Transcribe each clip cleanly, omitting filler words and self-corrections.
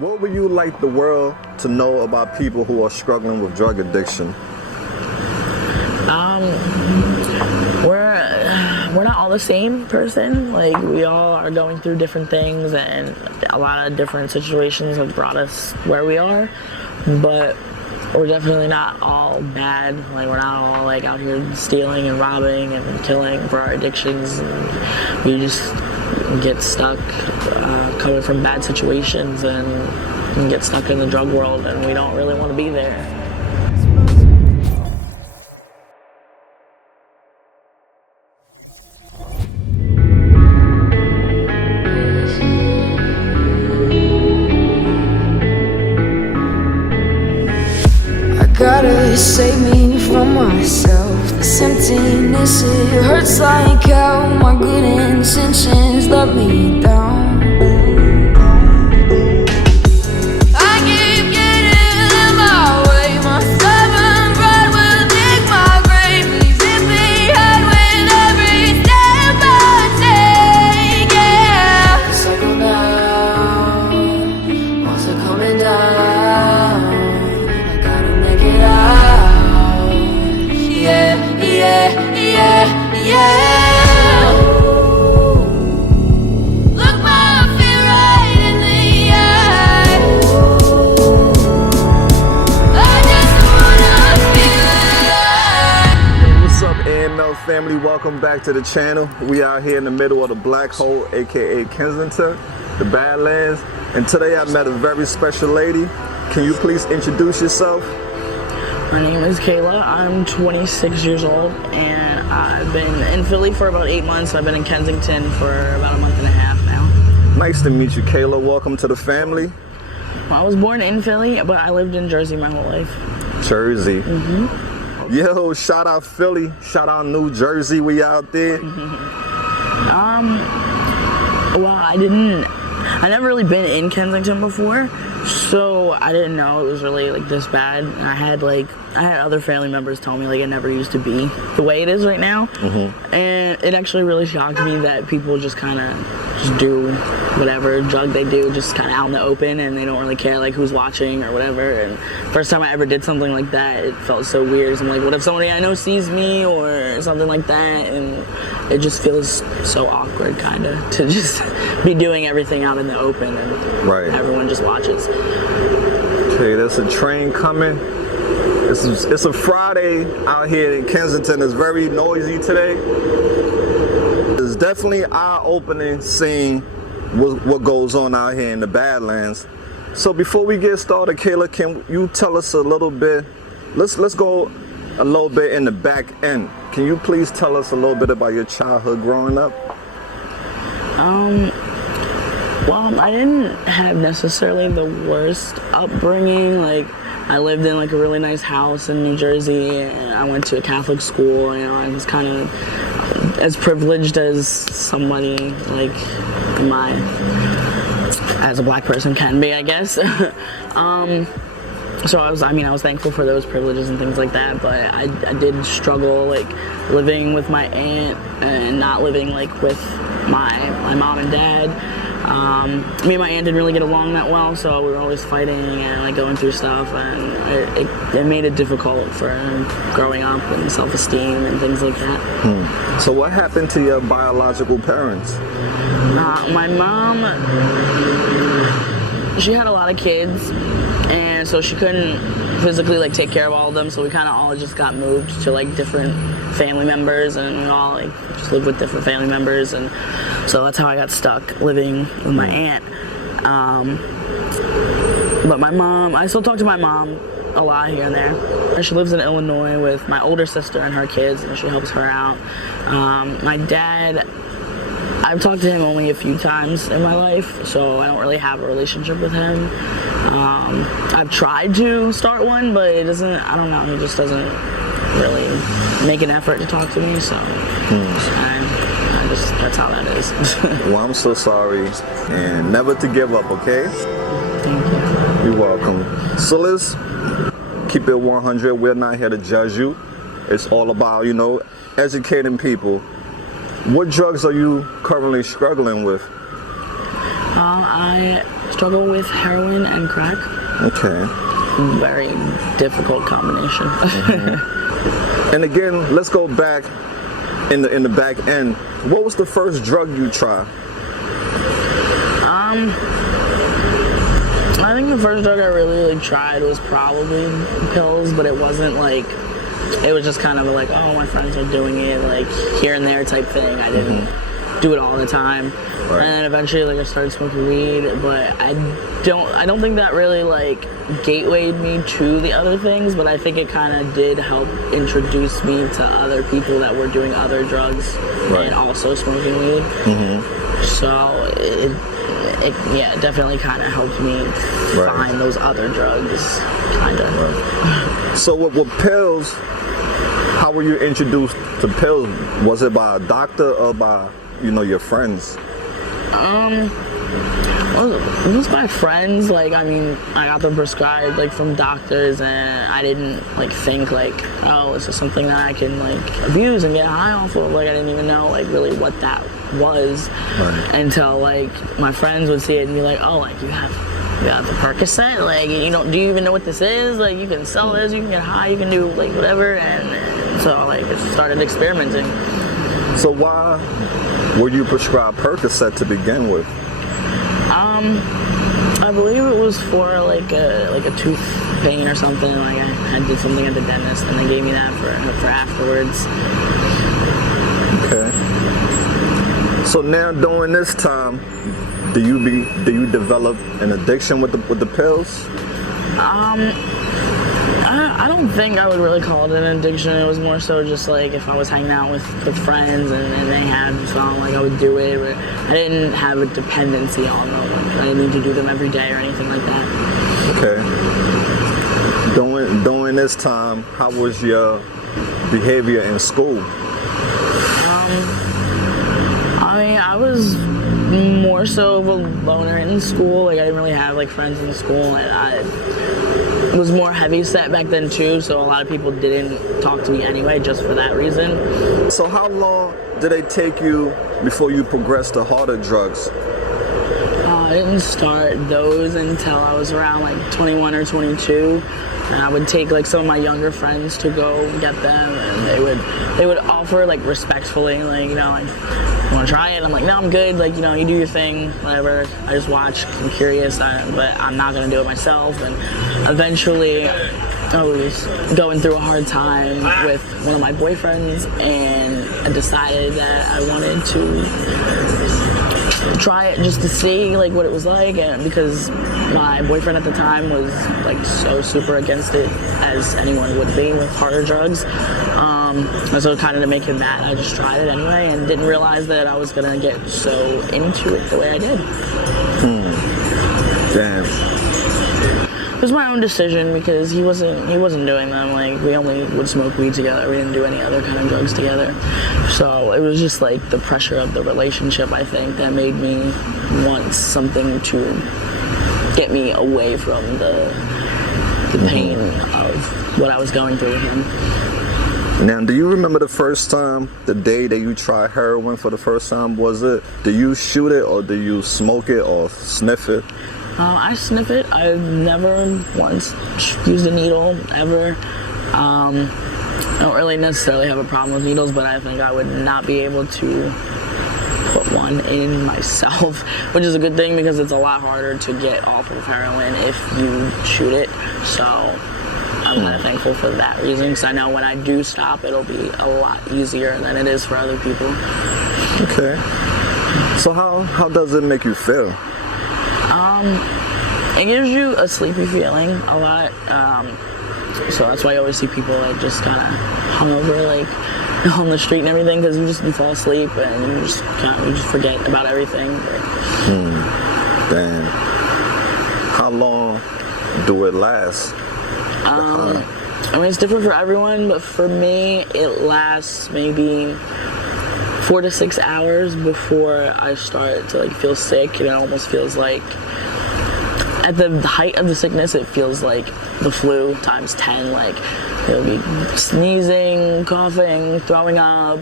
What would you like the world to know about people who are struggling with drug addiction? We're not all the same person. Like, we all are going through different things, and a lot of different situations have brought us where we are, but we're definitely not all bad. Like, we're not all like out here stealing and robbing and killing for our addictions. And we just get stuck coming from bad situations and get stuck in the drug world, and we don't really want to be there. Gotta save me from myself. This emptiness, it hurts like hell. My good intentions let me down. I keep getting in my way. My stubborn pride will dig my grave. Leave it behind with every step I take. Yeah, it's like I'm down. Walls are coming down. Yeah. Look my fear right in the eye. I just wanna feel alive. What's up, AML family? Welcome back to the channel. We out here in the middle of the black hole, aka Kensington, the Badlands, and today I met a very special lady. Can you please introduce yourself? My name is Kayla. I'm 26 years old, and I've been in Philly for about 8 months. I've been in Kensington for about a month and a half now. Nice to meet you, Kayla. Welcome to the family. Well, I was born in Philly, but I lived in Jersey my whole life. Jersey. Yo, shout out Philly. Shout out New Jersey. We out there. Well, I never really been in Kensington before, so I didn't know it was really like this bad. And I had other family members tell me like it never used to be the way it is right now, and it actually really shocked me that people just kind of just do whatever drug they do just kind of out in the open, and they don't really care like who's watching or whatever. And first time I ever did something like that, it felt so weird. So I'm like, what if somebody I know sees me or something like that? And it just feels so awkward kind of to just be doing everything out in the open, and everyone just watches. Okay, there's a train coming. It's a Friday out here in Kensington. It's very noisy today. It's definitely eye-opening seeing what goes on out here in the Badlands. So before we get started, Kayla, can you tell us a little bit? Let's go a little bit in the back end. Can you please tell us a little bit about your childhood growing up? Well, I didn't have necessarily the worst upbringing. Like, I lived in like a really nice house in New Jersey, and I went to a Catholic school. You know, I was kind of as privileged as somebody like as a black person can be, I guess. So I was thankful for those privileges and things like that, but I did struggle like living with my aunt and not living like with my mom and dad. Me and my aunt didn't really get along that well, so we were always fighting and like going through stuff, and it made it difficult for growing up and self-esteem and things like that. So what happened to your biological parents? My mom, she had a lot of kids, and so she couldn't physically like take care of all of them, so we kind of all just got moved to like different family members, and we all like just lived with different family members, and so that's how I got stuck living with my aunt. But my mom, I still talk to my mom a lot here and there. She lives in Illinois with my older sister and her kids, and she helps her out. My dad, I've talked to him only a few times in my life, so I don't really have a relationship with him. I've tried to start one, but it doesn't, I don't know, he just doesn't really make an effort to talk to me, so that's how that is. Well, I'm so sorry, and never to give up, okay? Thank you. You're welcome. So let's keep it 100. We're not here to judge you. It's all about, you know, educating people. What drugs are you currently struggling with? struggle with heroin and crack. Okay. Very difficult combination. And again, let's go back in the back end. What was the first drug you tried? I think the first drug I really tried was probably pills, but it wasn't like, it was just kind of like, oh, my friends are doing it, like here and there type thing. I didn't do it all the time. Right. And then eventually like I started smoking weed, but I don't think that really like gatewayed me to the other things, but I think it kind of did help introduce me to other people that were doing other drugs and also smoking weed. So it definitely kind of helped me find those other drugs, kind of. So with pills, how were you introduced to pills? Was it by a doctor or by, your friends? It was my friends. Like, I mean, I got them prescribed like from doctors, and I didn't like think like, oh, this is something that I can like abuse and get high off of. Like, I didn't even know like really what that was until like my friends would see it and be like, oh, like you have the Percocet, like do you even know what this is? Like, you can sell this, you can get high, you can do like whatever, and so like I started experimenting. So why were you prescribed Percocet to begin with? I believe it was for like a tooth pain or something. Like I did something at the dentist, and they gave me that for afterwards. Okay. So now during this time, do you develop an addiction with the pills? I don't think I would really call it an addiction. It was more so just like if I was hanging out with friends and they had some, like I would do it. But I didn't have a dependency on them. Like I didn't need to do them every day or anything like that. Okay. During this time, how was your behavior in school? I mean, I was more so of a loner in school. Like I didn't really have like friends in school, and I was more heavy set back then too, so a lot of people didn't talk to me anyway just for that reason. So how long did it take you before you progressed to harder drugs? I didn't start those until I was around like 21 or 22. And I would take like some of my younger friends to go get them, and they would offer like respectfully, like, you want to try it? I'm like, no, I'm good. Like, you do your thing, whatever. I just watch. I'm curious, but I'm not gonna do it myself. And eventually, I was going through a hard time with one of my boyfriends, and I decided that I wanted to try it just to see like what it was like, and because my boyfriend at the time was like so super against it, as anyone would be with harder drugs. And so kind of to make him mad, I just tried it anyway and didn't realize that I was gonna get so into it the way I did. Damn. It was my own decision because he wasn't doing them. Like, we only would smoke weed together. We didn't do any other kind of drugs together. So it was just like the pressure of the relationship, I think, that made me want something to get me away from the pain of what I was going through with him. Now, do you remember the first time, the day that you tried heroin for the first time? Do you shoot it, or do you smoke it or sniff it? I sniff it. I've never once used a needle, ever. I don't really necessarily have a problem with needles, but I think I would not be able to put one in myself, which is a good thing because it's a lot harder to get off of heroin if you shoot it. So I'm kind of thankful for that reason, because I know when I do stop, it'll be a lot easier than it is for other people. Okay. So how does it make you feel? It gives you a sleepy feeling a lot. So that's why I always see people like just kind of hungover, like on the street and everything, because you fall asleep and you just forget about everything. Damn. How long do it last? I mean, it's different for everyone, but for me, it lasts maybe 4 to 6 hours before I start to like feel sick, and it almost feels like, at the height of the sickness, it feels like the flu times 10. Like, it'll be sneezing, coughing, throwing up,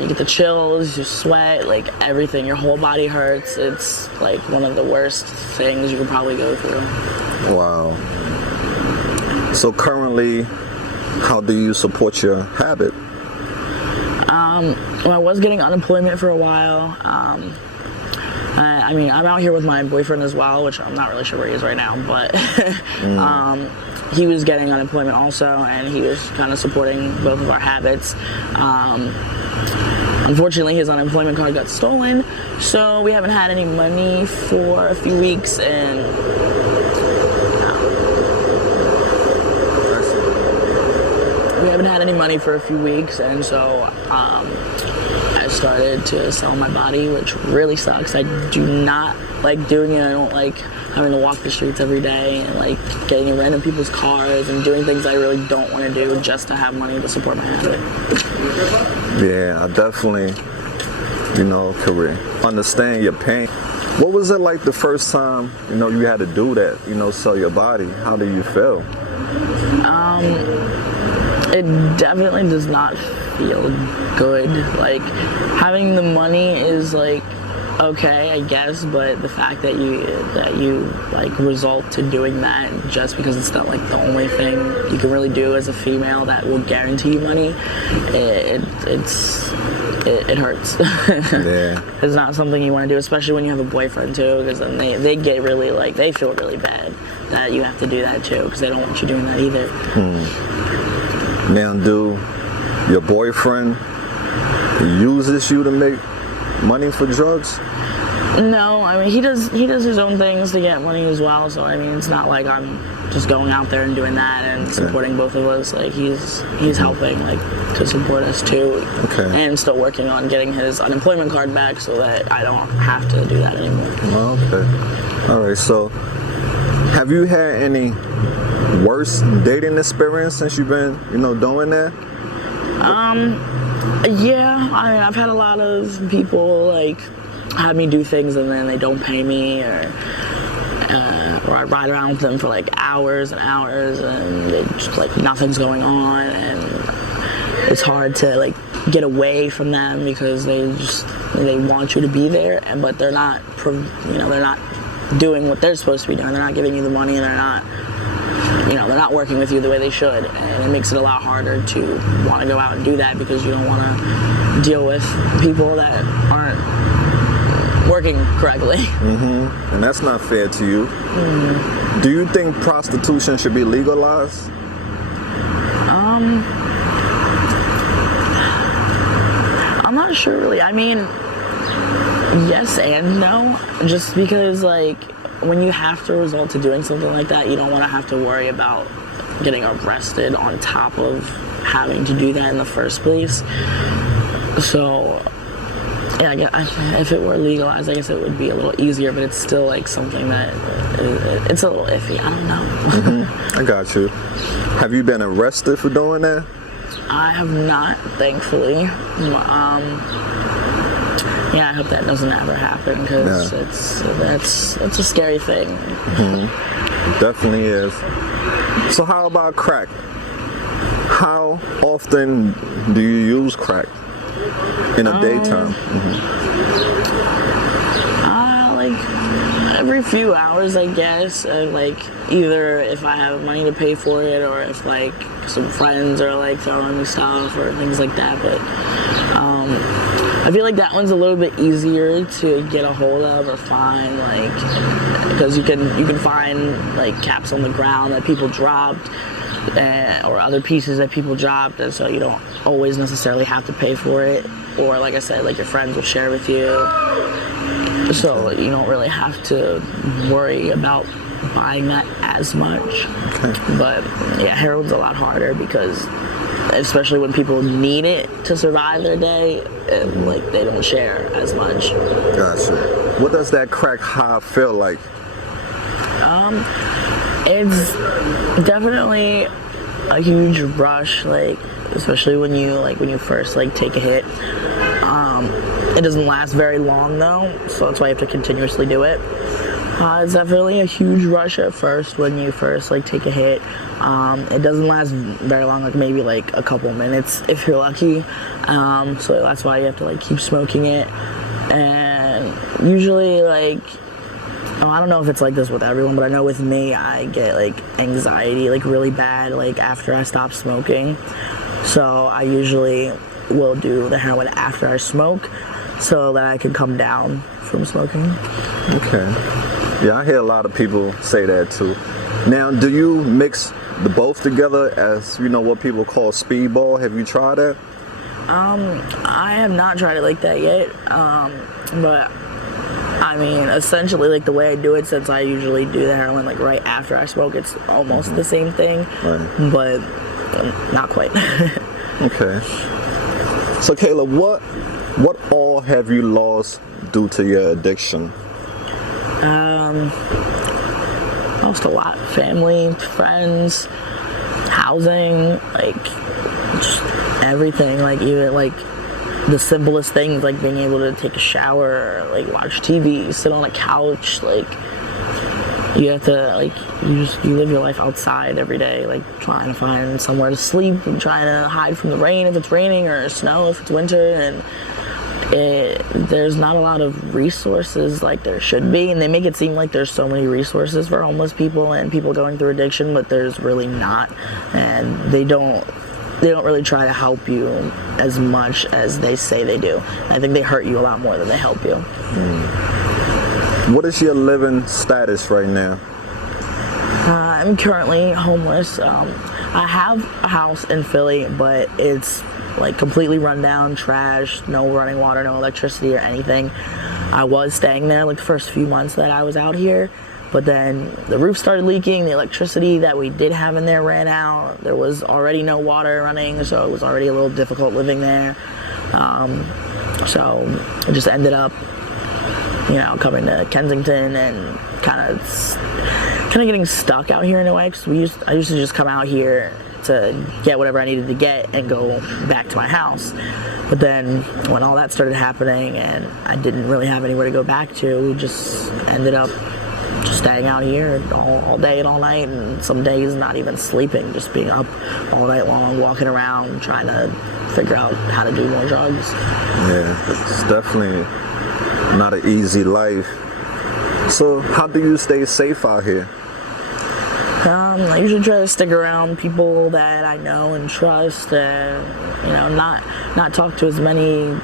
You get the chills, you sweat, like everything. Your whole body hurts. It's like one of the worst things you could probably go through. Wow. So currently, how do you support your habit? Well, I was getting unemployment for a while. I mean, I'm out here with my boyfriend as well, which I'm not really sure where he is right now, but he was getting unemployment also, and he was kind of supporting both of our habits. Unfortunately, his unemployment card got stolen, so we haven't had any money for a few weeks, and so I started to sell my body, which really sucks. I do not like doing it. I don't like having to walk the streets every day and like getting in random people's cars and doing things I really don't want to do just to have money to support my habit. Yeah, I definitely, could understand your pain. What was it like the first time, you had to do that, sell your body? How do you feel? It definitely does not feel good. Like, having the money is like okay, I guess, but the fact that you like result to doing that just because it's not like the only thing you can really do as a female that will guarantee you money, it hurts. Yeah. It's not something you want to do, especially when you have a boyfriend too, because then they get really they feel really bad that you have to do that too, because they don't want you doing that either. Now, do your boyfriend uses you to make money for drugs? No, I mean he does his own things to get money as well. So I mean it's not like I'm just going out there and doing that and supporting both of us. Like he's helping like to support us too. Okay. And still working on getting his unemployment card back so that I don't have to do that anymore. Okay. All right. So, have you had any worse dating experience since you've been, doing that? Yeah, I mean, I've had a lot of people like have me do things and then they don't pay me, or I ride around with them for like hours and hours and just like nothing's going on, and it's hard to like get away from them because they want you to be there, but they're not they're not doing what they're supposed to be doing. They're not giving you the money, and they're not working with you the way they should, and it makes it a lot harder to want to go out and do that because you don't want to deal with people that aren't working correctly. And that's not fair to you. Do you think prostitution should be legalized? I'm not sure really. I mean, yes and no, just because like when you have to resort to doing something like that, you don't want to have to worry about getting arrested on top of having to do that in the first place. So, yeah, if it were legalized, I guess it would be a little easier, but it's still like something that it's a little iffy. I don't know. I got you. Have you been arrested for doing that? I have not, thankfully. Yeah, I hope that doesn't ever happen because it's a scary thing. It definitely is. So how about crack? How often do you use crack in the daytime? Like every few hours, I guess. Like either if I have money to pay for it, or if like some friends are like throwing me stuff or things like that. But I feel like that one's a little bit easier to get a hold of or find, like, because you can find like caps on the ground that people dropped, or other pieces that people dropped, and so you don't always necessarily have to pay for it. Or like I said, like your friends will share with you, so you don't really have to worry about buying that as much. But yeah, heroin's a lot harder because, especially when people need it to survive their day, and like they don't share as much. Gotcha. What does that crack high feel like? It's definitely a huge rush, like especially when you first like take a hit. It doesn't last very long though, so that's why you have to continuously do it. It's definitely a huge rush at first when you first like take a hit. It doesn't last very long, like maybe like a couple minutes if you're lucky. So that's why you have to like keep smoking it. And usually like, I don't know if it's like this with everyone, but I know with me, I get like anxiety like really bad like after I stop smoking. So I usually will do the heroin after I smoke so that I can come down from smoking. Okay. Yeah, I hear a lot of people say that too. Now, do you mix the both together as, you know, what people call speedball? Have you tried that? I have not tried it like that yet. But I mean, essentially, like the way I do it, since I usually do the heroin like right after I smoke, it's almost the same thing, Right. but not quite. Okay. So Kayla, what all have you lost due to your addiction? Lost a lot. Family, friends, housing, like just everything. Like even like the simplest things, like being able to take a shower, or, like watch TV, sit on a couch. Like you have to like you live your life outside every day, like trying to find somewhere to sleep and trying to hide from the rain if it's raining or snow if it's winter. And there's not a lot of resources like there should be, and they make it seem like there's so many resources for homeless people and people going through addiction, but there's really not. And they don't really try to help you as much as they say they do. I think they hurt you a lot more than they help you. What is your living status right now? I'm currently homeless. I have a house in Philly, but it's like completely run down, trashed, no running water, no electricity or anything. I was staying there like the first few months that I was out here, but then the roof started leaking, the electricity that we did have in there ran out, there was already no water running, so it was already a little difficult living there. So I just ended up, you know, coming to Kensington and kind of getting stuck out here in a way, because I used to just come out here to get whatever I needed to get and go back to my house. But then when all that started happening and I didn't really have anywhere to go back to, we just ended up just staying out here all day and all night, and some days not even sleeping, just being up all night long, walking around, trying to figure out how to do more drugs. Yeah, it's definitely not an easy life. So how do you stay safe out here? I usually try to stick around people that I know and trust, and you know, not talk to as many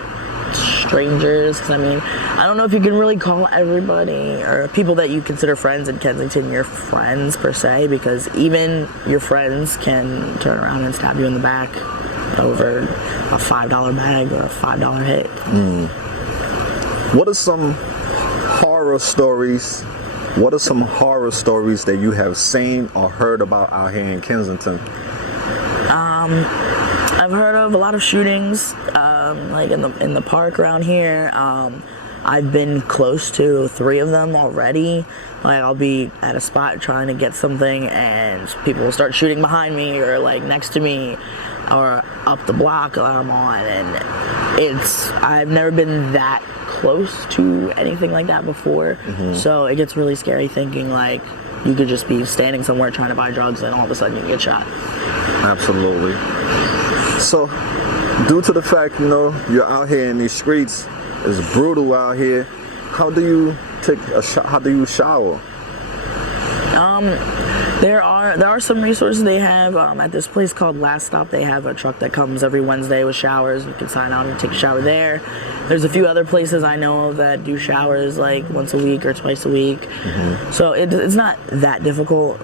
strangers. Because I mean, I don't know if you can really call everybody or people that you consider friends in Kensington your friends per se, because even your friends can turn around and stab you in the back over a $5 bag or a $5 hit. What are some horror stories? What are some horror stories that you have seen or heard about out here in Kensington? I've heard of a lot of shootings, like in the park around here. I've been close to 3 of them already. Like I'll be at a spot trying to get something and people will start shooting behind me or like next to me or up the block that I'm on, and I've never been that close to anything like that before. So it gets really scary thinking like you could just be standing somewhere trying to buy drugs and all of a sudden you get shot. Absolutely. So due to the fact, you know, you're out here in these streets, it's brutal out here, how do you shower? There are some resources they have at this place called Last Stop. They have a truck that comes every Wednesday with showers. You can sign out and take a shower there. There's a few other places I know of that do showers like once a week or twice a week. So it's not that difficult.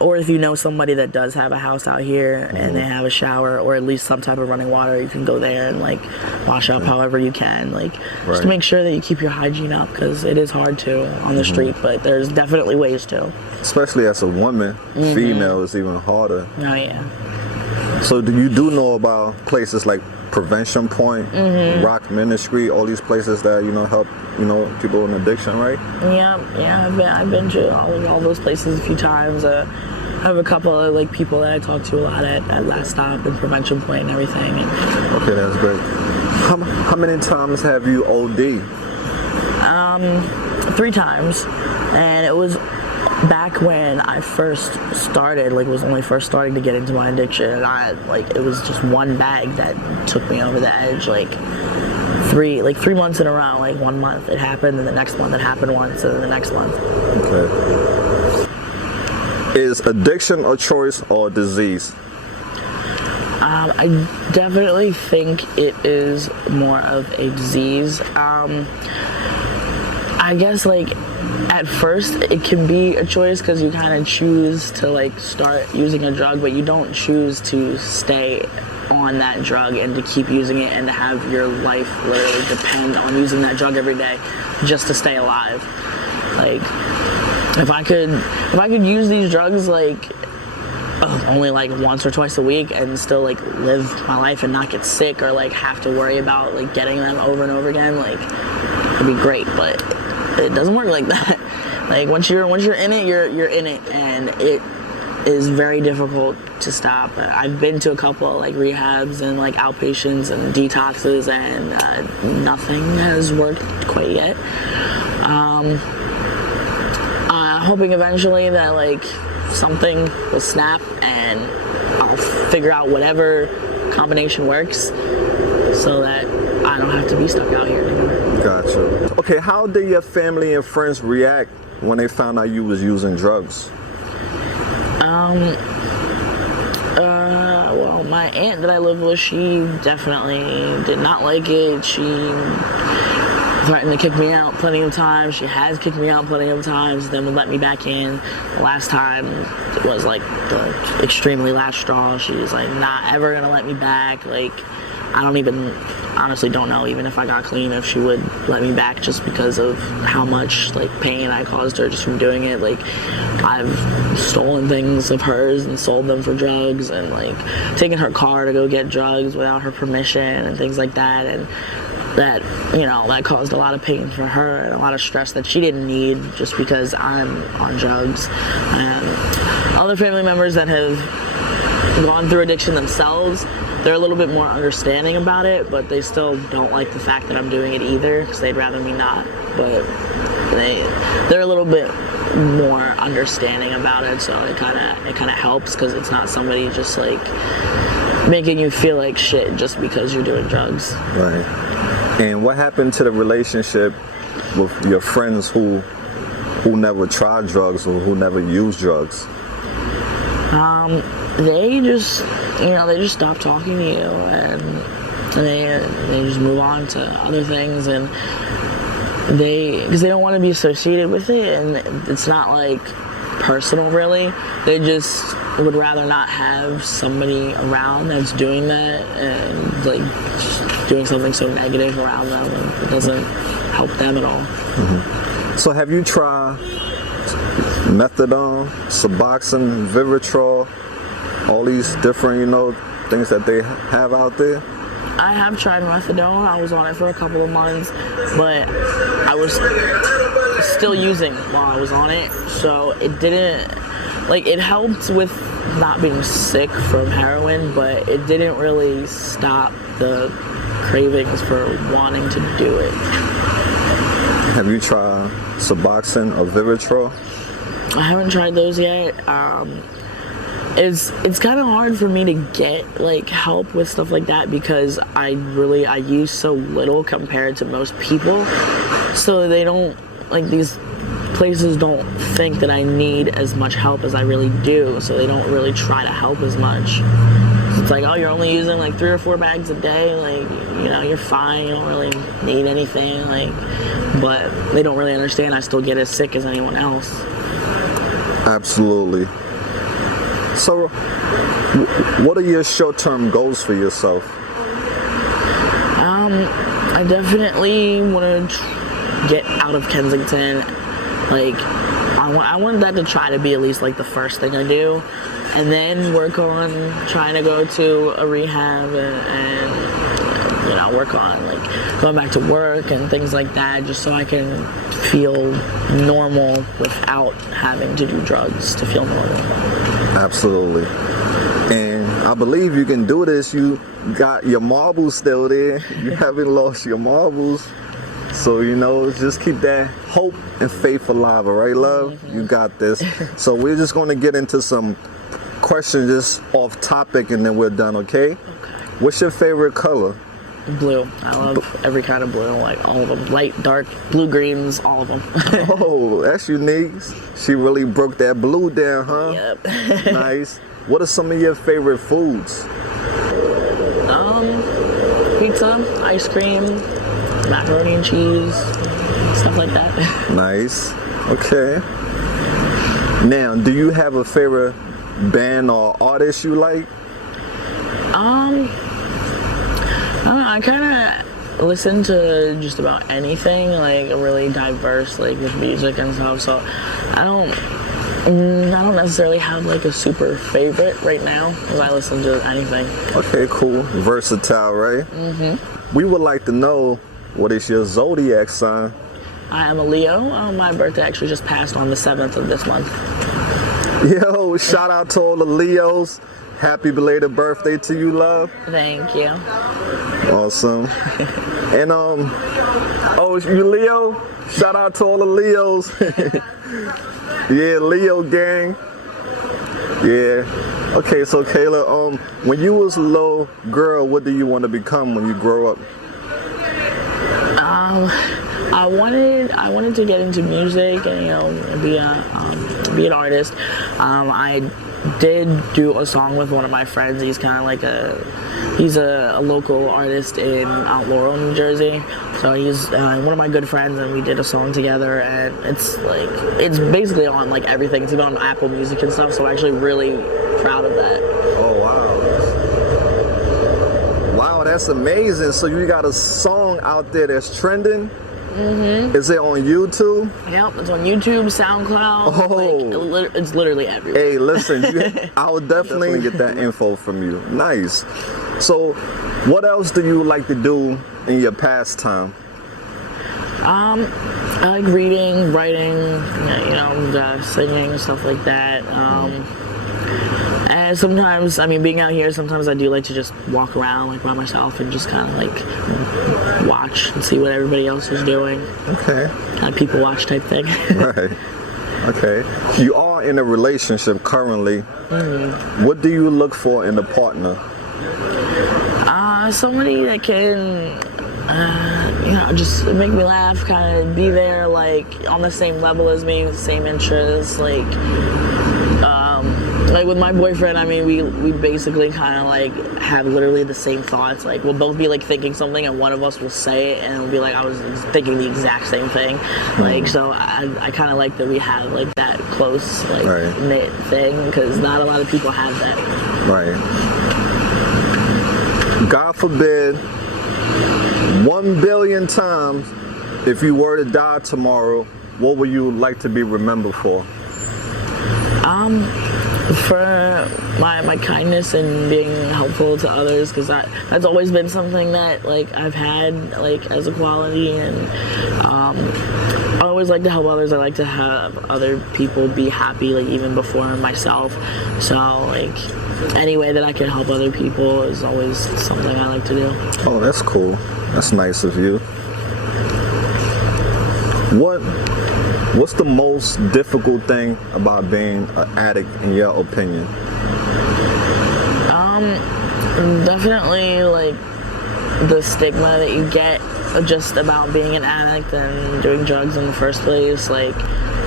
Or if you know somebody that does have a house out here and they have a shower or at least some type of running water, you can go there and like wash up however you can, like just to make sure that you keep your hygiene up, because it is hard to on the street, but there's definitely ways to. Especially as a woman, female is even harder. Oh yeah. So you do know about places like Prevention Point, Rock Ministry, all these places that, you know, help, you know, people in addiction, right? Yeah, I've been to all those places a few times. I have a couple of like people that I talk to a lot at Last Stop and Prevention Point and everything. Okay, that's great. How many times have you OD'd? 3 times, And it was back when I first started, like was only first starting to get into my addiction, and it was just one bag that took me over the edge, like 3 months in a row. Like 1 month it happened, and the next month it happened once, and then the next month. Okay. Is addiction a choice or a disease? I definitely think it is more of a disease. I guess like at first it can be a choice because you kind of choose to like start using a drug, but you don't choose to stay on that drug and to keep using it and to have your life literally depend on using that drug every day just to stay alive. Like if I could use these drugs like only like once or twice a week and still like live my life and not get sick or like have to worry about like getting them over and over again, like it'd be great, but it doesn't work like that. Like once you're in it, you're in it, and it is very difficult to stop. I've been to a couple of like rehabs and like outpatients and detoxes, and nothing has worked quite yet. Hoping eventually that like something will snap and I'll figure out whatever combination works so that I don't have to be stuck out here anymore. Gotcha. Okay, how did your family and friends react when they found out you was using drugs? Well, my aunt that I live with, she definitely did not like it. She threatened to kick me out plenty of times. She has kicked me out plenty of times, then would let me back in. The last time it was like the extremely last straw. She's like not ever gonna let me back. Like I honestly don't know even if I got clean if she would let me back, just because of how much like pain I caused her just from doing it. Like I've stolen things of hers and sold them for drugs, and like taken her car to go get drugs without her permission and things like that, and that, you know, that caused a lot of pain for her and a lot of stress that she didn't need just because I'm on drugs. And other family members that have gone through addiction themselves, they're a little bit more understanding about it, but they still don't like the fact that I'm doing it either, because they'd rather me not. But they're a little bit more understanding about it, so it kind of helps, because it's not somebody just like making you feel like shit just because you're doing drugs. Right. And what happened to the relationship with your friends who never tried drugs or who never used drugs? They just stop talking to you, and they just move on to other things, and because they don't want to be associated with it, and it's not like personal really. They just would rather not have somebody around that's doing that and like just doing something so negative around them, and it doesn't help them at all. Mm-hmm. So have you tried methadone, Suboxone, Vivitrol, all these different, things that they have out there? I have tried methadone. I was on it for a couple of months, but I was still using while I was on it, so it didn't, it helped with not being sick from heroin, but it didn't really stop the cravings for wanting to do it. Have you tried Suboxone or Vivitrol? I haven't tried those yet. It's kind of hard for me to get help with stuff like that, because I use so little compared to most people, so they don't, these places don't think that I need as much help as I really do, so they don't really try to help as much. So it's like, oh, you're only using 3 or 4 bags a day, you're fine, you don't really need anything, but they don't really understand I still get as sick as anyone else. Absolutely. So, what are your short-term goals for yourself? I definitely want to get out of Kensington. I want that to try to be at least the first thing I do, and then work on trying to go to a rehab and work on going back to work and things like that, just so I can feel normal without having to do drugs to feel normal. Absolutely. And I believe you can do this. You got your marbles still there. You haven't lost your marbles. So, you know, just keep that hope and faith alive, all right, love? You got this. So we're just going to get into some questions just off topic and then we're done, okay? Okay. What's your favorite color? Blue. I love every kind of blue, like all of them. Light, dark, blue, greens, all of them. Oh, that's unique. She really broke that blue down, huh? Yep. Nice. What are some of your favorite foods? Pizza, ice cream, macaroni and cheese, stuff like that. Nice. Okay. Now, do you have a favorite band or artist you like? I kind of listen to just about anything, like really diverse, like with music and stuff. So I don't necessarily have like a super favorite right now because I listen to anything. Okay, cool. Versatile, right? Mm-hmm. We would like to know, what is your zodiac sign? I am a Leo. My birthday actually just passed on the 7th of this month. Yo, shout out to all the Leos. Happy belated birthday to you, love. Thank you. Awesome. And oh, you Leo? Shout out to all the Leos. Yeah, Leo gang. Yeah. Okay, so Kayla, when you was a little girl, what do you want to become when you grow up? I wanted to get into music and, you know, be an artist. I did do a song with one of my friends. He's kind of like he's a local artist in Laurel, New Jersey. So he's one of my good friends, and we did a song together. And it's basically on like everything. It's even on Apple Music and stuff. So I'm actually really proud of that. Oh wow! Wow, that's amazing. So you got a song out there that's trending. Mm-hmm. Is it on YouTube? Yep, it's on YouTube, SoundCloud. Oh. Like, it's literally everywhere. Hey, listen, I will definitely get that info from you. Nice. So, what else do you like to do in your pastime? I like reading, writing, you know, singing, stuff like that. And sometimes, I mean, being out here, sometimes I do like to just walk around like by myself and just kind of like watch and see what everybody else is doing. Okay. Kind of people watch type thing. Right. Okay. You are in a relationship currently. Mm-hmm. What do you look for in a partner? Somebody that can, you know, just make me laugh, kind of be there, like on the same level as me, with the same interests, like with my boyfriend, I mean, we basically kind of like have literally the same thoughts. Like we'll both be like thinking something, and one of us will say it, and it'll be like I was thinking the exact same thing. Like so, I kind of like that we have like that close like knit thing, because not a lot of people have that. Right. God forbid, 1 billion times, if you were to die tomorrow, what would you like to be remembered for? For my kindness and being helpful to others, because that's always been something that like I've had like as a quality, and I always like to help others. I like to have other people be happy, like even before myself. So like any way that I can help other people is always something I like to do. Oh, that's cool. That's nice of you. What's the most difficult thing about being an addict in your opinion? Definitely like the stigma that you get just about being an addict and doing drugs in the first place. Like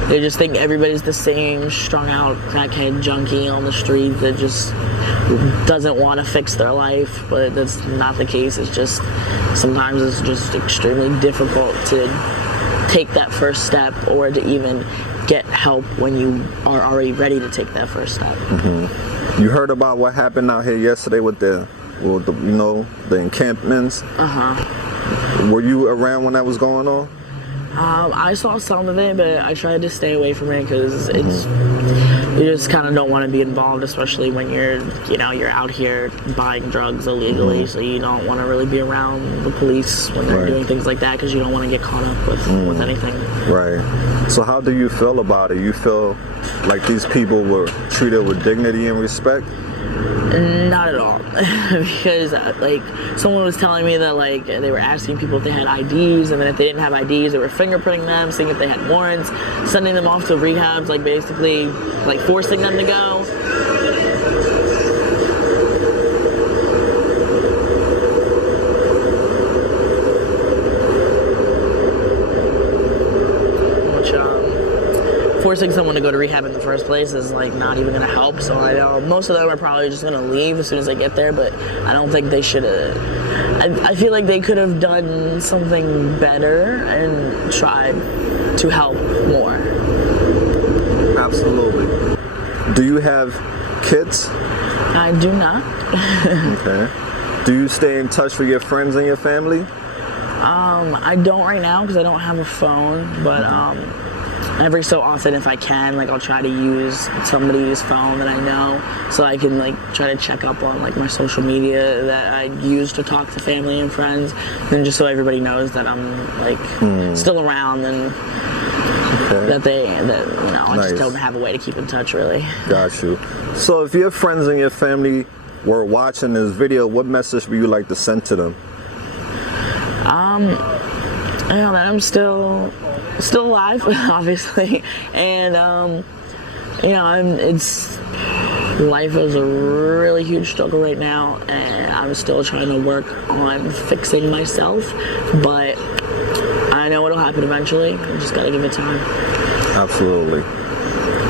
they just think everybody's the same strung out crackhead junkie on the street that just doesn't want to fix their life, but that's not the case. It's just sometimes it's just extremely difficult to take that first step, or to even get help when you are already ready to take that first step. Mm-hmm. You heard about what happened out here yesterday with the encampments? Were you around when that was going on? I saw some of it, but I tried to stay away from it because you just kind of don't want to be involved, especially when you're out here buying drugs illegally. So you don't want to really be around the police when they're doing things like that, because you don't want to get caught up with anything. Right. So how do you feel about it? You feel like these people were treated with dignity and respect? Not at all. Because like someone was telling me that like they were asking people if they had IDs, and then if they didn't have IDs, they were fingerprinting them, seeing if they had warrants, sending them off to rehabs, like basically like forcing them to go. Forcing someone to go to rehab in the first place is like not even gonna help. So I know most of them are probably just gonna leave as soon as they get there, but I don't think they should have. I feel like they could have done something better and tried to help more. Absolutely. Do you have kids? I do not. Okay. Do you stay in touch with your friends and your family? I don't right now because I don't have a phone, but every so often, if I can, like I'll try to use somebody's phone that I know, so I can like try to check up on like my social media that I use to talk to family and friends, and just so everybody knows that I'm like still around and that you know I Nice. just don't have a way to keep in touch really. Got you. So if your friends and your family were watching this video, what message would you like to send to them? I know that I'm still alive, obviously, and you know, life is a really huge struggle right now, and I'm still trying to work on fixing myself, but I know it'll happen eventually. I just gotta give it time. Absolutely.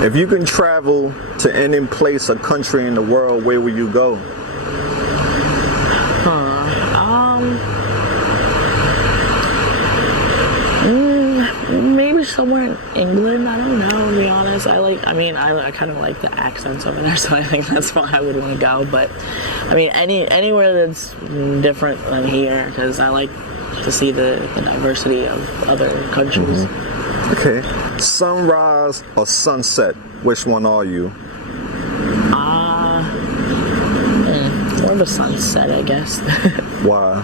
If you can travel to any place or country in the world, where would you go? Maybe somewhere in England. I don't know, to be honest. I kind of like the accents over there, so I think that's why I would want to go. But I mean, anywhere that's different than here, because I like to see the diversity of other countries. Okay. Sunrise or sunset? Which one are you? More of a sunset, I guess. Why?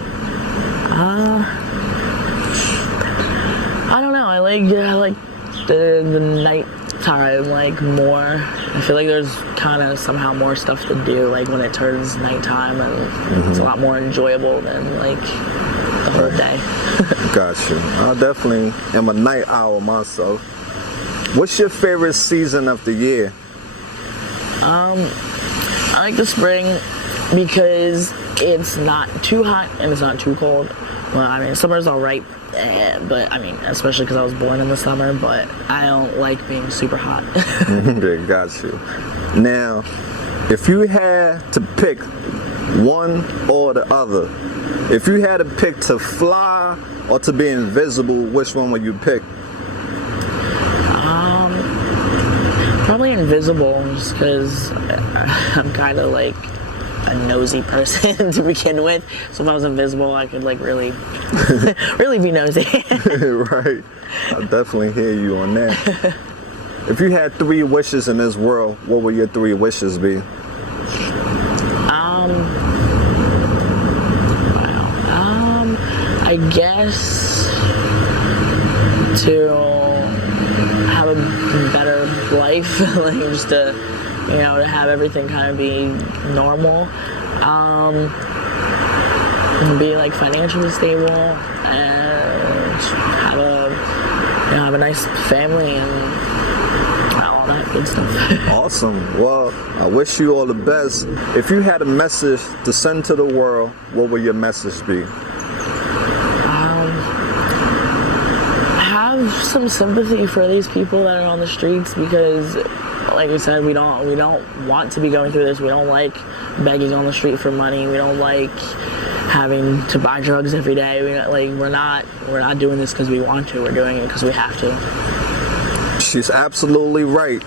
I don't know. I like the nighttime like more. I feel like there's kind of somehow more stuff to do like when it turns nighttime, and it's a lot more enjoyable than like the whole day. Got you. I definitely am a night owl myself. What's your favorite season of the year? I like the spring because it's not too hot and it's not too cold. Well, I mean, summer's all right, but I mean, especially because I was born in the summer, but I don't like being super hot. Okay, got you. Now, if you had to pick one or the other, if you had to pick to fly or to be invisible, which one would you pick? Probably invisible, just because I'm kind of like a nosy person to begin with. So if I was invisible, I could like really be nosy. Right. I definitely hear you on that. If you had 3 wishes in this world, what would your 3 wishes be? I guess to have a better life, like just to, you know, to have everything kind of be normal, be like financially stable, and have a nice family and all that good stuff. Awesome. Well, I wish you all the best. If you had a message to send to the world, what would your message be? Have some sympathy for these people that are on the streets, because like we said, we don't want to be going through this. We don't like begging on the street for money. We don't like having to buy drugs every day. We're not doing this because we want to. We're doing it because we have to. She's absolutely right.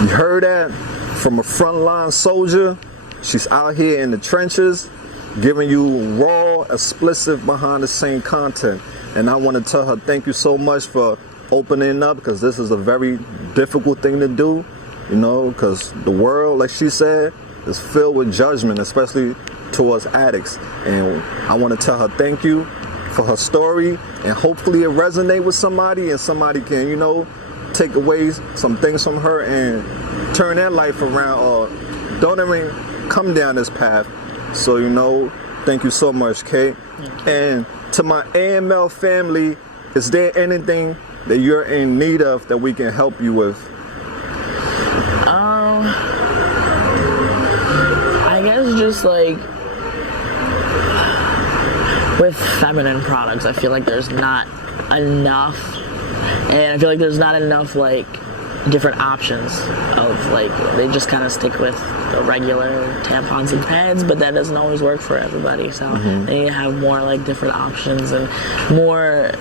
You heard that from a frontline soldier. She's out here in the trenches, giving you raw, explicit, behind the scene content. And I want to tell her thank you so much for opening up, because this is a very difficult thing to do, you know, because the world, like she said, is filled with judgment, especially towards addicts. And I want to tell her thank you for her story, and hopefully it resonates with somebody, and somebody can, you know, take away some things from her and turn their life around, or don't even come down this path. So, you know, thank you so much, Kay. And to my AML family, is there anything that you're in need of that we can help you with? I guess just like with feminine products, I feel like there's not enough, and I feel like there's not enough like different options of like, they just kind of stick with the regular tampons and pads, but that doesn't always work for everybody. So they need to have more like different options and more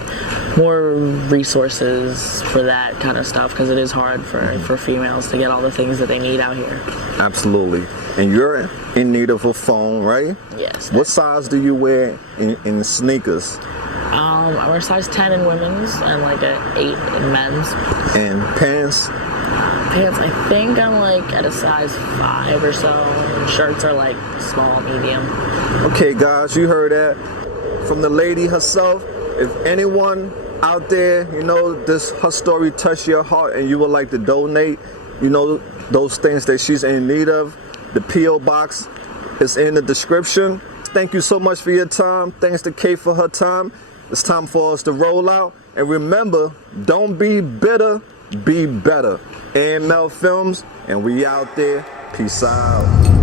resources for that kind of stuff, because it is hard for females to get all the things that they need out here. Absolutely. And you're in need of a phone, right? Yes. What size do you wear in sneakers? I wear size 10 in women's and like a 8 in men's. And pants? Pants, I think I'm like at a size 5 or so. And shirts are like small, medium. Okay, guys, you heard that from the lady herself. If anyone out there, you know, her story touched your heart and you would like to donate, you know, those things that she's in need of, the P.O. box is in the description. Thank you so much for your time. Thanks to Kay for her time. It's time for us to roll out. And remember, don't be bitter, be better. AML Films, and we out there. Peace out.